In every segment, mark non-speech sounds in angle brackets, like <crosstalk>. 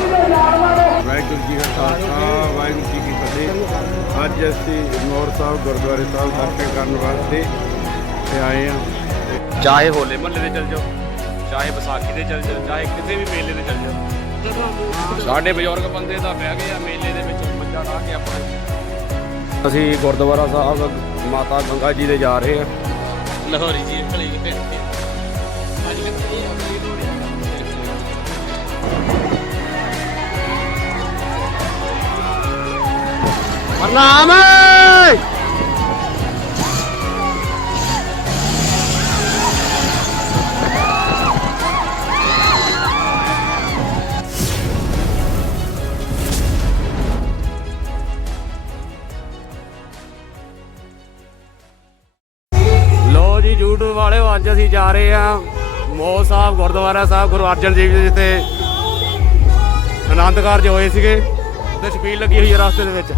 ਵਾਹਿਗੁਰੂ ਜੀ ਖਾਲਸਾ ਵਾਹਿਗੁਰੂ ਜੀ ਕੀ ਫਤਿਹ। ਅੱਜ ਅਸੀਂ ਮੋਰ ਸਾਹਿਬ ਗੁਰਦੁਆਰੇ ਸਾਹਿਬ ਦਰਸ਼ਨ ਕਰਨ ਵਾਸਤੇ ਤੇ ਆਏ ਹਾਂ। ਚਾਹੇ ਹੋਲੇ ਮਹੱਲੇ ਤੇ ਚਲ ਜਾਓ ਚਾਹੇ ਵਿਸਾਖੀ ਤੇ ਚਲ ਜਾਓ ਚਾਹੇ ਕਿਸੇ ਵੀ ਮੇਲੇ ਤੇ ਚਲ ਜਾਓ। ਸਾਡੇ ਬਜ਼ੁਰਗ ਬੰਦੇ ਤਾਂ ਬਹਿ ਗਏ ਆ ਮੇਲੇ ਦੇ ਵਿੱਚ ਮੰਜਾ ਢਾ ਕੇ ਆਪਣੇ ਅਸੀਂ ਗੁਰਦੁਆਰਾ ਸਾਹਿਬ ਮਾਤਾ ਗੰਗਾ ਜੀ ਦੇ ਜਾ ਰਹੇ ਹਾਂ। ਲਾਹੌਰੀ ਜੀ ਆ ਆਪਣੀ ਲੋੜੀ ਪ੍ਰਣਾਮ! ਲੋ ਜੀ YouTube ਵਾਲਿਓ ਅੱਜ ਅਸੀਂ ਜਾ ਰਹੇ ਹਾਂ ਮੋਹ ਸਾਹਿਬ, ਗੁਰਦੁਆਰਾ ਸਾਹਿਬ, ਗੁਰੂ ਅਰਜਨ ਦੇਵ ਜੀ ਜਿੱਥੇ ਆਨੰਦ ਕਾਰਜ ਹੋਏ ਸੀਗੇ, ਤੇ ਛਪੀਲ ਲੱਗੀ ਹੋਈ ਹੈ ਰਸਤੇ ਦੇ ਵਿੱਚ।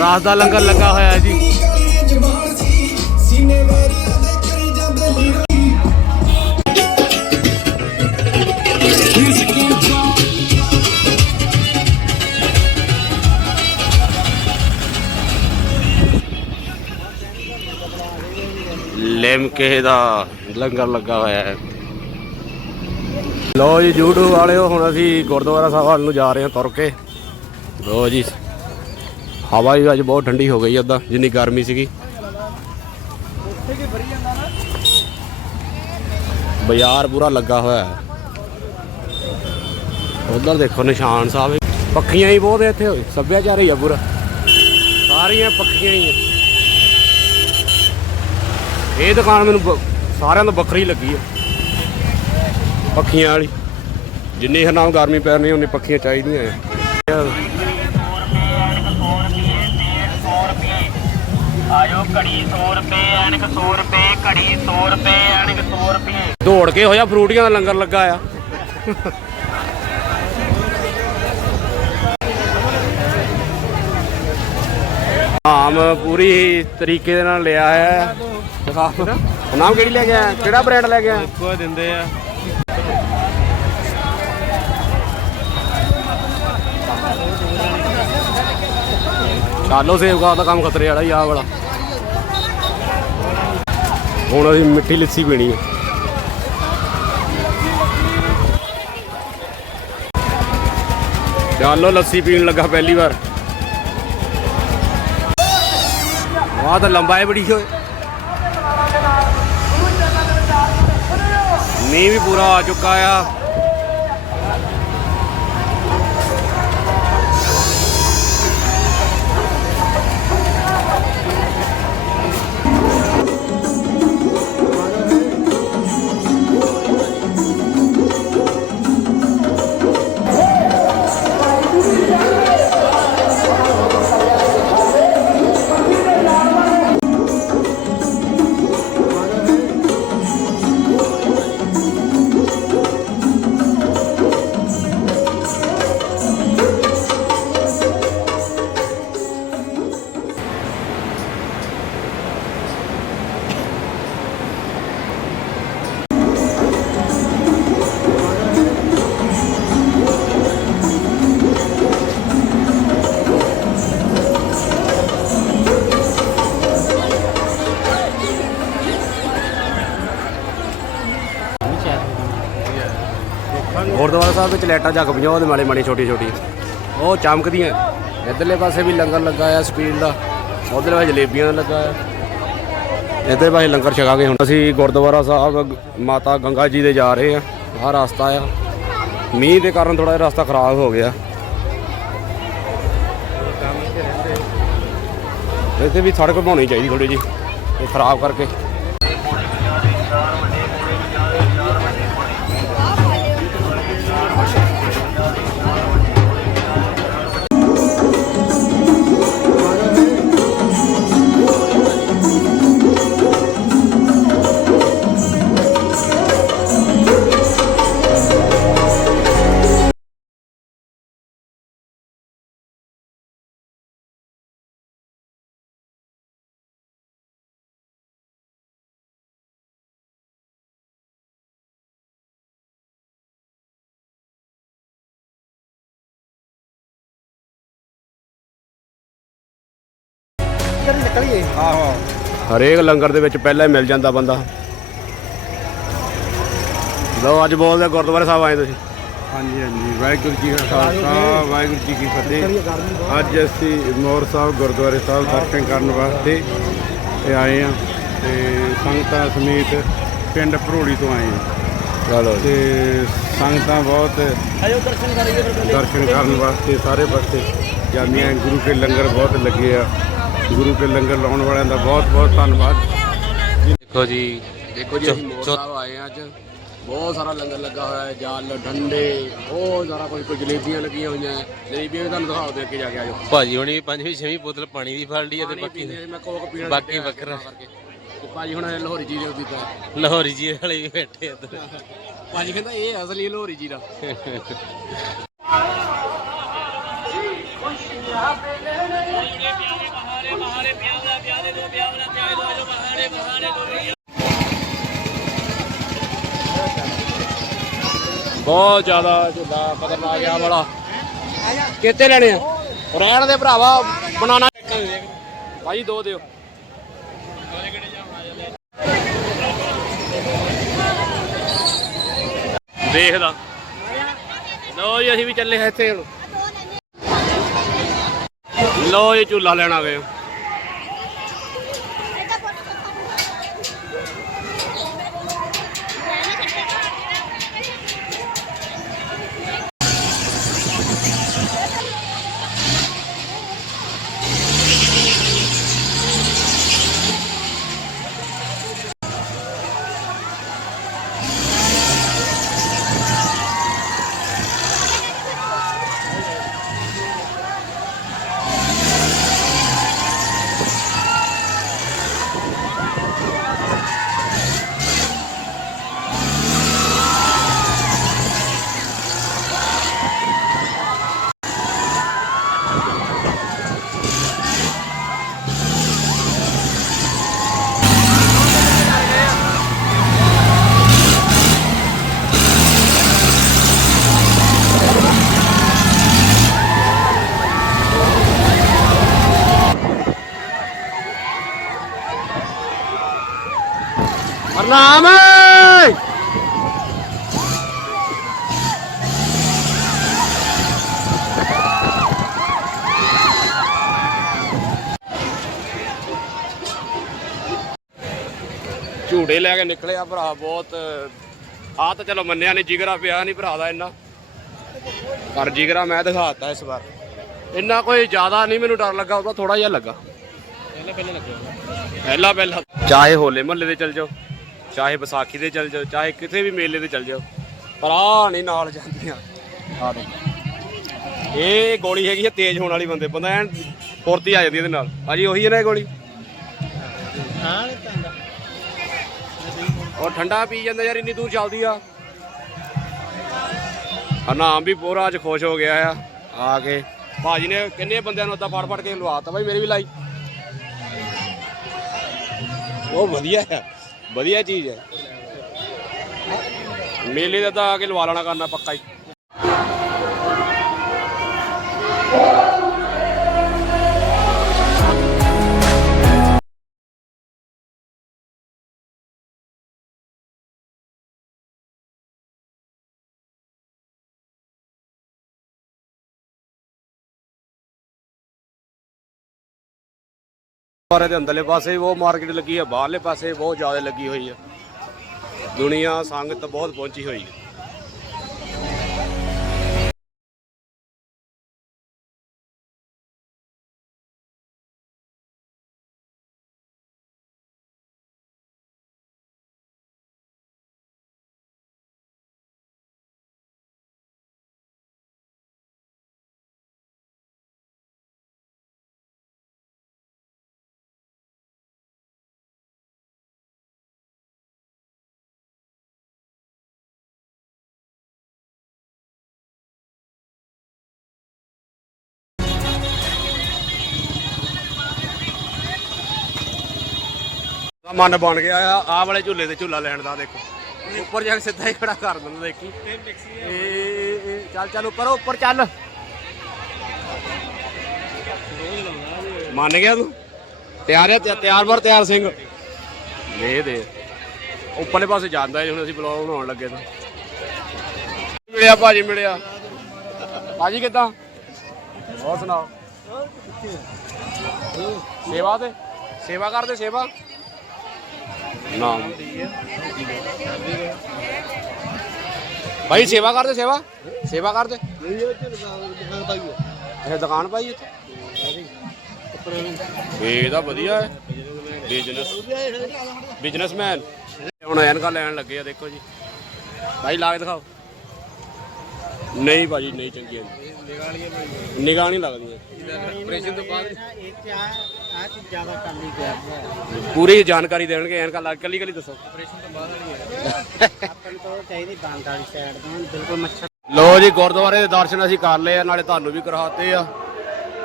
ਰਾਤ ਦਾ ਲੰਗਰ ਲੱਗਾ ਹੋਇਆ ਹੈ ਜੀ। ਲਿਮਕੇ ਦਾ ਲੰਗਰ ਲੱਗਾ ਹੋਇਆ ਹੈ। ਲੋ ਜੀ YouTube ਵਾਲਿਓ, ਹੁਣ ਅਸੀਂ ਗੁਰਦੁਆਰਾ ਸਾਹਿਬ ਵੱਲ ਨੂੰ ਜਾ ਰਹੇ ਹਾਂ ਤੁਰ ਕੇ। ਲੋ ਜੀ। ਹਵਾ ਵੀ ਅੱਜ ਬਹੁਤ ਠੰਡੀ ਹੋ ਗਈ ਅੱਦਾ ਜਿੰਨੀ ਗਰਮੀ ਸੀਗੀ। ਬਾਜ਼ਾਰ ਪੂਰਾ ਲੱਗਾ ਹੋਇਆ ਹੈ। ਉਧਰ ਦੇਖੋ ਨਿਸ਼ਾਨ ਸਾਹਿਬ। ਪੱਖੀਆਂ ਹੀ ਬਹੁਤ ਇੱਥੇ ਹੋਏ ਸੱਭਿਆਚਾਰ ਹੀ ਆ ਪੂਰਾ। ਸਾਰੀਆਂ ਪੱਖੀਆਂ ਹੀ ਆ। ਇਹ ਦੁਕਾਨ ਮੈਨੂੰ ਸਾਰਿਆਂ ਤੋਂ ਵੱਖਰੀ ਲੱਗੀ ਆ। ਪੱਖੀਆਂ ਵਾਲੀ। ਜਿੰਨੀ ਹਰਨਾਮ ਗਰਮੀ ਪੈਣੀ, ਉਨੀ ਪੱਖੀਆਂ ਚਾਹੀਦੀਆਂ ਆ। ਆਇਓ ਘੜੀ 100 ਰੁਪਏ ਐਨਕ 100 ਰੁਪਏ ਘੜੀ 100 ਰੁਪਏ ਐਨਕ 100 ਰੁਪਏ। ਦੌੜ ਕੇ ਹੋਇਆ ਫਰੂਟੀਆਂ ਦਾ ਲੰਗਰ ਲੱਗਾ ਆ? ਆਮ ਪੂਰੀ ਤਰੀਕੇ ਦੇ ਨਾਲ ਲਿਆ ਹੈ। ਦਿਖਾ ਨਾਮ ਕਿਹੜੀ ਲੈ ਗਿਆ ਕਿਹੜਾ ਬ੍ਰਾਂਡ ਲੈ ਗਿਆ ਕੋ ਦਿੰਦੇ ਆ। ਚਾਲੋ ਸੇਵਗਾ ਦਾ ਕੰਮ ਖਤਰੇ ਵਾਲਾ ਹੀ ਆ ਵਾਲਾ। ਹੁਣ ਅਸੀਂ ਮਿੱਠੀ ਲੱਸੀ ਪੀਣੀ ਹੈ ਚਾਲੋ ਲੱਸੀ ਪੀਣ ਲੱਗਾ ਪਹਿਲੀ ਵਾਰ। ਆਹ ਤਾਂ ਲੰਬਾ ਬੜੀ ਹੋਏ ਮੀਂਹ ਵੀ ਪੂਰਾ ਆ ਚੁੱਕਾ ਆ। ਸਾਹਿਬ ਵਿੱਚ ਲਾਈਟਾਂ ਜਗ ਪਈਆਂ, ਉਹਦੇ ਮਾੜੇ ਮਾੜੀ ਛੋਟੀ ਛੋਟੀ ਉਹ ਚਮਕਦੀਆਂ। ਇਧਰਲੇ ਪਾਸੇ ਵੀ ਲੰਗਰ ਲੱਗਾ ਆ ਸਪੀਡ ਦਾ, ਉਧਰਲੇ ਪਾਸੇ ਜਲੇਬੀਆਂ ਦਾ ਲੱਗਾ ਆ। ਇਧਰ ਪਾਸੇ ਲੰਗਰ ਛਕਾਂਗੇ ਹੁਣ। ਅਸੀਂ ਗੁਰਦੁਆਰਾ ਸਾਹਿਬ, ਮਾਤਾ ਗੰਗਾ ਜੀ ਦੇ ਜਾ ਰਹੇ ਆ, ਆਹ ਰਸਤਾ ਆ। ਮੀਂਹ ਦੇ ਕਾਰਨ ਥੋੜਾ ਜਿਹਾ ਰਸਤਾ ਖਰਾਬ ਹੋ ਗਿਆ। ਇੱਥੇ ਵੀ ਸੜਕ ਬਣਾਉਣੀ ਚਾਹੀਦੀ ਥੋੜੀ ਜੀ ਇਹ ਖਰਾਬ ਕਰਕੇ। ਆਹੋ। ਹਰੇਕ ਲੰਗਰ ਦੇ ਵਿੱਚ ਪਹਿਲਾਂ ਹੀ ਮਿਲ ਜਾਂਦਾ ਬੰਦਾ। ਲਓ ਅੱਜ ਬੋਲਦੇ ਗੁਰਦੁਆਰੇ ਸਾਹਿਬ ਆਏ ਤੁਸੀਂ। ਹਾਂਜੀ ਹਾਂਜੀ। ਵਾਹਿਗੁਰੂ ਜੀ ਕਾ ਖਾਲਸਾ ਵਾਹਿਗੁਰੂ ਜੀ ਕੀ ਫਤਿਹ। ਅੱਜ ਅਸੀਂ ਮੌਰ ਸਾਹਿਬ ਗੁਰਦੁਆਰੇ ਸਾਹਿਬ ਦਰਸ਼ਨ ਕਰਨ ਵਾਸਤੇ ਤੇ ਆਏ ਆ ਤੇ ਸੰਗਤਾਂ ਸਮੇਤ ਪਿੰਡ ਭਰੋੜੀ ਤੋਂ ਆਏ ਆ ਚਲੋ ਤੇ ਸੰਗਤਾਂ ਬਹੁਤ ਦਰਸ਼ਨ ਕਰਨ ਵਾਸਤੇ ਸਾਰੇ ਪਾਸੇ ਜਾਂਦੀਆਂ। ਗੁਰੂ ਕੇ ਲੰਗਰ ਬਹੁਤ ਲੱਗੇ ਆ। ਗੁਰੂ ਕੇ ਲੰਗਰ ਲਾਉਣ ਵਾਲਿਆਂ ਦਾ ਬਹੁਤ ਬਹੁਤ ਧੰਨਵਾਦ। ਦੇਖੋ ਜੀ ਦੇਖੋ ਜੀ ਅਸੀਂ ਮੋਰ ਸਾਹਿਬ ਆਏ ਅੱਜ। ਬਹੁਤ ਸਾਰਾ ਲੰਗਰ ਲੱਗਾ ਹੋਇਆ ਹੈ ਜਲ ਠੰਡੇ ਬਹੁਤ ਸਾਰਾ ਕੁਝ ਕੋਈ ਜਲੇਬੀਆਂ ਲੱਗੀਆਂ ਹੋਈਆਂ ਹੈ। ਜਲੇਬੀਆਂ ਵੀ ਤੁਹਾਨੂੰ ਦਿਖਾਓ ਦੇ ਅੱਗੇ ਜਾ ਕੇ ਆਜੋ ਭਾਜੀ ਹੁਣੀ ਪੰਜਵੀਂ ਛੇਵੀਂ ਬੋਤਲ ਪਾਣੀ ਦੀ ਫੜ ਲਈ ਤੇ ਬਾਕੀ ਪੀਂਦੇ ਮੈਂ ਕੋਕ ਪੀਣਾ ਬਾਕੀ ਵੱਖਰਾ। ਤੇ ਭਾਜੀ ਹੁਣ ਲਾਹੌਰੀ ਜੀ ਦੇ ਦਿੱਤਾ ਲਾਹੌਰੀ ਜੀ ਵਾਲੇ ਵੀ ਬੈਠੇ ਇੱਧਰ। ਭਾਜੀ ਕਹਿੰਦਾ ਇਹ ਅਸਲੀ ਲਾਹੌਰੀ ਜੀ ਦਾ। <laughs> ਬਹੁਤ ਜ਼ਿਆਦਾ ਝੂਲਾ ਖਤਰਨਾਕ ਆ ਵਾਲਾ। ਕਿੱਥੇ ਲੈਣੇ ਆ? ਰਹਿਣ ਦੇ ਭਰਾਵਾ ਬਣਾਣਾ ਭਾਜੀ ਦੋ। ਦਿਓ। ਦੇਖਦਾ। ਲੋ ਜੀ, ਅਸੀਂ ਵੀ ਚੱਲੇ ਹਾਂ ਇੱਥੇ ਹੁਣ। ਲੋ ਇਹ ਝੂਲਾ ਲੈਣਾ ਆ ਗਏ ਹਾਂ। ਪ੍ਰਣਾਮ ਝੂੜੇ ਲੈ ਕੇ ਨਿਕਲਿਆ ਭਰਾ ਬਹੁਤ। ਆ ਤਾਂ ਚਲੋ ਮੰਨਿਆ ਨਹੀਂ ਜਿਗਰਾ ਪਿਆ ਨਹੀਂ ਭਰਾ ਦਾ ਇੰਨਾ। ਪਰ ਜਿਗਰਾ ਮੈਂ ਦਿਖਾਤਾ ਇਸ ਵਾਰ। ਇੰਨਾ ਕੋਈ ਜ਼ਿਆਦਾ ਨਹੀਂ ਮੈਨੂੰ ਡਰ ਲੱਗਾ ਉਹਦਾ ਥੋੜਾ ਜਿਹਾ ਲੱਗਾ। ਪਹਿਲਾਂ ਪਹਿਲਾਂ ਲੱਗਿਆ ਪਹਿਲਾ ਪਹਿਲਾ। ਚਾਹੇ ਹੋਲੇ ਮਹੱਲੇ ਤੇ ਚਲ ਜਾਓ ਚਾਹੇ ਵਿਸਾਖੀ ਤੇ ਚਲ ਜਾਓ ਚਾਹੇ ਕਿਤੇ ਵੀ ਮੇਲੇ ਤੇ ਚਲ ਜਾਓ ਪਰ ਆ ਨਹੀਂ ਨਾਲ ਜਾਂਦੀਆਂ। ਆ ਦੇ ਇਹ ਗੋਲੀ ਹੈਗੀ ਹੈ ਤੇਜ਼ ਹੋਣ ਵਾਲੀ ਬੰਦੇ ਬੰਦਾ ਐਨ ਫੁਰਤੀ ਆ ਜਾਂਦੀ ਇਹਦੇ ਨਾਲ। ਭਾਜੀ ਉਹੀ ਹੈ ਨਾ ਇਹ ਗੋਲੀ? ਔਰ ਠੰਡਾ ਪੀ ਜਾਂਦਾ ਯਾਰ, ਇੰਨੀ ਦੂਰ ਚੱਲਦੀ ਆ। ਨਾਮ ਵੀ ਪੂਰਾ ਅੱਜ ਖੁਸ਼ ਹੋ ਗਿਆ ਆ ਆ ਕੇ। ਭਾਜੀ ਨੇ ਕਿੰਨੇ ਬੰਦਿਆਂ ਨੂੰ ਅੱਧਾ ਫੜ ਫੜ ਕੇ ਲਵਾਤਾ ਬਾਈ, ਮੇਰੀ ਵੀ ਲਾਈ। ਉਹ ਵਧੀਆ ਹੈ ਵਧੀਆ ਚੀਜ਼ ਹੈ ਮੇਲੇ ਦਾ ਤਾਂ ਆ ਕੇ ਲਵਾ ਲੈਣਾ ਕਰਨਾ ਪੱਕਾ ਹੀ। ਬਾਰੇ ਦੇ ਅੰਦਰਲੇ ਪਾਸੇ ਬਹੁਤ ਮਾਰਕੀਟ ਲੱਗੀ ਹੈ, ਬਾਹਰਲੇ ਪਾਸੇ ਬਹੁਤ ਜ਼ਿਆਦਾ ਲੱਗੀ ਹੋਈ ਹੈ। ਦੁਨੀਆ ਸੰਗਤ ਬਹੁਤ ਪਹੁੰਚੀ ਹੋਈ ਹੈ। ਮਨ ਬਣ ਗਿਆ ਆ ਆਹ ਵਾਲੇ ਝੂਲੇ ਤੇ ਝੂਲਾ ਲੈਣ ਦਾ ਦੇਖੋ। ਉੱਪਰ ਜਾ ਕੇ ਸਿੱਧਾ ਹੀ ਖੜਾ ਕਰ ਦਿੰਦਾ, ਦੇਖੀ। ਇਹ ਇਹ ਚੱਲ ਚੱਲ, ਉੱਪਰ ਉੱਪਰ ਚੱਲ। ਮੰਨ ਗਿਆ ਤੂੰ? ਤਿਆਰ ਹੈ ਤਿਆ- ਤਿਆਰ ਬਰ, ਤਿਆਰ ਸਿੰਘ। ਦੇ ਦੇ। ਉੱਪਰਲੇ ਪਾਸੇ ਜਾਂਦਾ ਜੀ ਹੁਣ ਅਸੀਂ ਬਲੌਗ ਬਣਾਉਣ ਲੱਗੇ ਤਾਂ। ਮਿਲਿਆ ਭਾਜੀ ਮਿਲਿਆ। ਭਾਜੀ ਕਿੱਦਾਂ? ਹੋਰ ਸੁਣਾਓ? ਸੇਵਾ ਤੇ? ਸੇਵਾ ਕਰਦੇ, ਸੇਵਾ? ਨਾ ਭਾਈ, ਸੇਵਾ ਕਰਦੇ, ਸੇਵਾ? ਸੇਵਾ ਕਰਦੇ? ਇਹ ਦੁਕਾਨ ਪਾਈ ਇੱਥੇ? ਇਹ ਤਾਂ ਵਧੀਆ ਹੈ। ਬਿਜ਼ਨਸ ਬਿਜ਼ਨਸਮੈਨ ਹੁਣ ਐਨਕਾਂ ਲੈਣ ਲੱਗੇ ਆ, ਦੇਖੋ ਜੀ। ਭਾਈ, ਲਾ ਕੇ ਦਿਖਾਓ। ਨਹੀਂ ਭਾਜੀ, ਨਹੀਂ ਚੰਗੀਆਂ ਨਿਗਾਹ ਨਹੀਂ ਲੱਗਦੀਆਂ ਆਪਰੇਸ਼ਨ ਤੋਂ ਬਾਅਦ। ਇਹ ਚ ਆ ਆ ਚੀਜ਼ ਜ਼ਿਆਦਾ ਕਰਨੀ ਪਿਆ ਪੂਰੀ ਜਾਣਕਾਰੀ ਦੇਣਗੇ ਐਨਕਾਂ ਲਾ ਕੱਲੀ ਕੱਲੀ ਦੱਸੋ। ਆਪਰੇਸ਼ਨ ਤੋਂ ਬਾਅਦ ਵਾਲੀ ਹੈ। ਆਪਾਂ ਨੂੰ ਤਾਂ ਉਹ ਚਾਹੀਦੀ ਬੰਦ ਵਾਲੀ ਸਾਈਡ ਤੋਂ ਬਿਲਕੁਲ ਮੱਛਰ ਲੋ ਜੀ ਗੁਰਦੁਆਰੇ ਦੇ ਦਰਸ਼ਨ ਅਸੀਂ ਕਰ ਲਏ ਆ ਨਾਲੇ ਤੁਹਾਨੂੰ ਵੀ ਕਰਾਤੇ ਆ।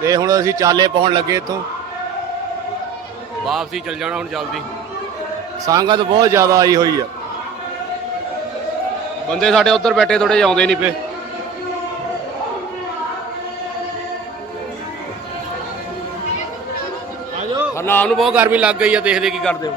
ਤੇ ਹੁਣ ਅਸੀਂ ਚਾਲੇ ਪਾਉਣ ਲੱਗੇ ਇੱਥੋਂ। ਵਾਪਸੀ ਚੱਲ ਜਾਣਾ ਹੁਣ ਜਲਦੀ। ਸੰਗਤ ਬਹੁਤ ਜ਼ਿਆਦਾ ਆਈ ਹੋਈ ਆ। ਬੰਦੇ ਸਾਡੇ ਉੱਧਰ ਬੈਠੇ ਥੋੜੇ ਜਿਹੇ ਆਉਂਦੇ ਨਹੀਂ ਪਏ। ਨਾ ਨੂੰ ਬਹੁਤ ਗਰਮੀ ਲੱਗ ਗਈ ਆ, ਦੇਖਦੇ ਕੀ ਕਰਦੇ ਹੋ।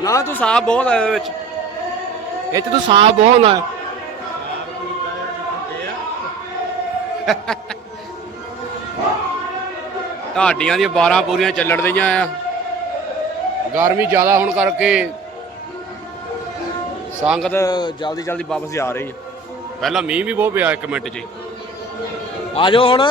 ਨਾ ਤੂੰ ਸਾਫ਼ ਬਹੁਤ ਆਇਆ ਇਹਦੇ ਵਿੱਚ। ਇਹ 'ਚ ਤੂੰ ਸਾਫ਼ ਬਹੁਤ ਆ ਢਾਡੀਆਂ <laughs> ਦੀਆਂ 12 ਪੂਰੀਆਂ ਚੱਲਣ ਦਈਆਂ ਆ। ਗਰਮੀ ਜ਼ਿਆਦਾ ਹੋਣ ਕਰਕੇ ਸੰਗਤ ਜਲਦੀ ਜਲਦੀ ਵਾਪਸ ਆ ਰਹੀ ਹੈ ਪਹਿਲਾਂ ਮੀਂਹ ਵੀ ਬਹੁਤ ਪਿਆ ਇੱਕ ਮਿੰਟ 'ਚ ਹੀ। ਆ ਜਾਓ ਹੁਣ।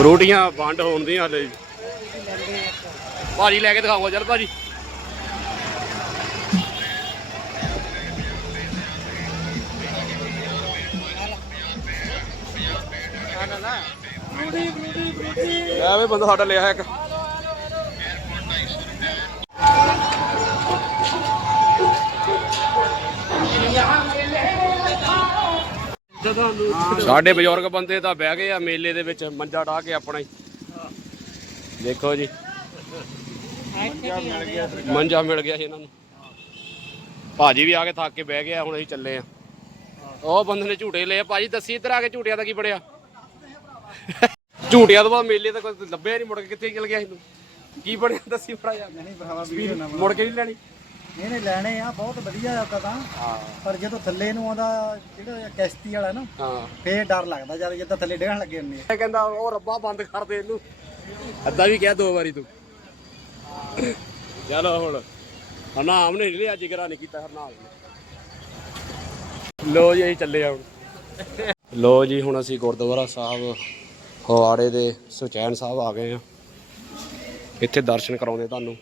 ਫਰੂਟੀਆਂ ਵੰਡ ਹੋਣ ਦੀਆਂ ਹਲੇ। ਭਾਜੀ ਲੈ ਕੇ ਦਿਖਾਓ ਚੱਲ ਭਾਜੀ। ਲੈ ਵੇ ਬੰਦਾ ਸਾਡਾ ਲਿਆ ਇੱਕ। ਸਾਡੇ ਬਜ਼ੁਰਗ ਬੰਦੇ ਤਾਂ ਬਹਿ ਗਏ ਆ ਮੇਲੇ ਦੇ ਵਿੱਚ ਮੰਜਾ ਢਾ ਕੇ ਆਪਣਾ ਹੀ। ਦੇਖੋ ਜੀ। ਮੰਜਾ ਮਿਲ ਗਿਆ ਸੀ ਇਹਨਾਂ ਨੂੰ। ਭਾਜੀ ਵੀ ਆ ਕੇ ਥੱਕ ਕੇ ਬਹਿ ਗਿਆ ਹੁਣ ਅਸੀਂ ਚੱਲੇ ਆ। ਉਹ ਬੰਦੇ ਨੇ ਝੂਟੇ ਲਏ ਆ। ਭਾਜੀ ਦੱਸੀ ਇੱਧਰ ਆ ਕੇ ਝੂਟਿਆਂ ਦਾ ਕੀ ਬੜਿਆ ਝੂਟਿਆਂ ਤੋਂ ਬਾਅਦ ਮੇਲੇ ਤਾਂ ਕੋਈ ਲੱਭਿਆ ਨਹੀਂ ਮੁੜ ਕੇ ਕਿੱਥੇ ਚਲ ਗਿਆ ਇਹਨੂੰ? ਕੀ ਬਣਿਆ? ਦੱਸੀ ਬੜਾ ਯਾਰ ਨਹੀਂ ਭਰਾਵਾ ਵੀਡੀਓ ਨਾ ਮੁੜ ਕੇ ਨਹੀਂ ਲੈਣੀ। ਇਹਨੇ ਲੈਣੇ ਆ ਬਹੁਤ ਵਧੀਆ ਆ ਤਾਂ। ਹਾਂ। ਪਰ ਜਦੋਂ ਥੱਲੇ ਨੂੰ ਆਉਂਦਾ ਜਿਹੜਾ ਕਿਸ਼ਤੀ ਵਾਲਾ ਨਾ ਹਾਂ। ਫੇਰ ਡਰ ਲੱਗਦਾ ਜਦ ਜਿੱਦਾਂ ਥੱਲੇ ਡੇਗਣ ਲੱਗੇ ਹੁੰਦੇ ਇਹ ਕਹਿੰਦਾ ਉਹ ਰੱਬਾ ਬੰਦ ਕਰ ਦੇ ਇਹਨੂੰ। ਅੱਧਾ ਵੀ ਕਿਹਾ ਦੋ ਵਾਰੀ ਤੂੰ। ਚਲੋ ਹੁਣ ਹਰਨਾਮ ਨੇ ਲਿਆ ਜਿਗਰਾ ਨਹੀਂ ਕੀਤਾ ਹਰਨਾਮ ਨੇ। ਲੋ ਜੀ ਅਸੀਂ ਚੱਲੇ ਆ ਹੁਣ। ਲੋ ਜੀ ਹੁਣ ਅਸੀਂ ਗੁਰਦੁਆਰਾ ਸਾਹਿਬ ਫਵਾੜੇ ਦੇ ਸੁਚੈਨ ਸਾਹਿਬ ਆ ਗਏ ਆ। ਇੱਥੇ ਦਰਸ਼ਨ ਕਰਾਉਂਦੇ ਤੁਹਾਨੂੰ।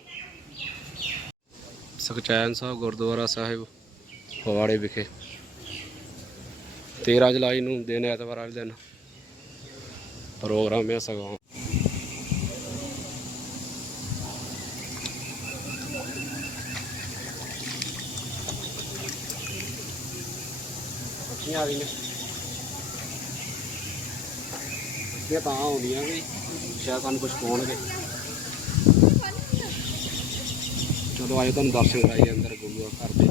ਸੁਖਚੈਨ ਸਾਹਿਬ, ਗੁਰਦੁਆਰਾ ਸਾਹਿਬ ਫਵਾੜੇ ਵਿਖੇ। 13 ਜੁਲਾਈ ਨੂੰ ਦਿਨ ਐਤਵਾਰ ਵਾਲੇ ਦਿਨ ਪ੍ਰੋਗਰਾਮ ਹੈ ਸਗੋਂ। ਅੱਛੀਆਂ ਆ ਗਈਆਂ ਇਹ ਤਾਂ ਆਉਂਦੀਆਂ ਵੀ, ਸ਼ਾਇਦ ਸਾਨੂੰ ਕੁਝ ਪਾਉਣਗੇ ਚਲੋ ਆਇਓ ਤੁਹਾਨੂੰ ਦਰਸ਼ਨ ਕਰਾਈਏ ਅੰਦਰ ਗੁਰੂ ਘਰ ਦੇ?